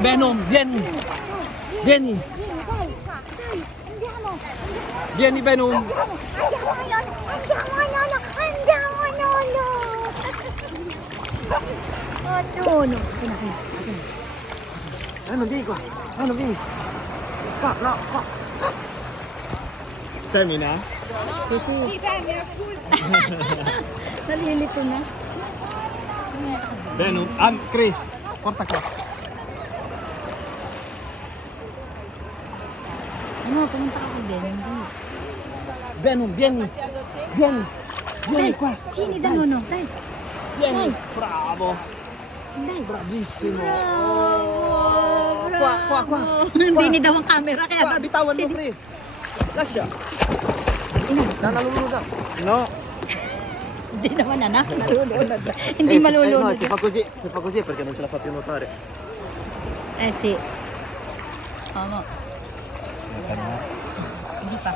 Venom, vieni. Vieni. Andiamo. Vieni, Venom. Andiamo, Nolo. Andiamo, Nolo. Oh, Nolo. Vieni qua. Vieni. Qua, no, qua. Femmina? Sì, femmina, scusa. Nalilito na. Venom. Cri. Porta qua. Ano, pumunta ka kay Venom. Venom, vieni. Vieni. Vieni qua. Vieni da Nono, dai. Vieni. Dai. Bravo. Dai. Bravissimo. Bravo. Qua. Hindi daw ang camera kaya. Qua, bitawan mo, Cri. Lascia. Nalulunod na. No. Hindi naman anak, nalulunod. Hindi malulunod. Se fa così è perché non ce la fa più nuotare. Eh sì. Oo. Hindi pa.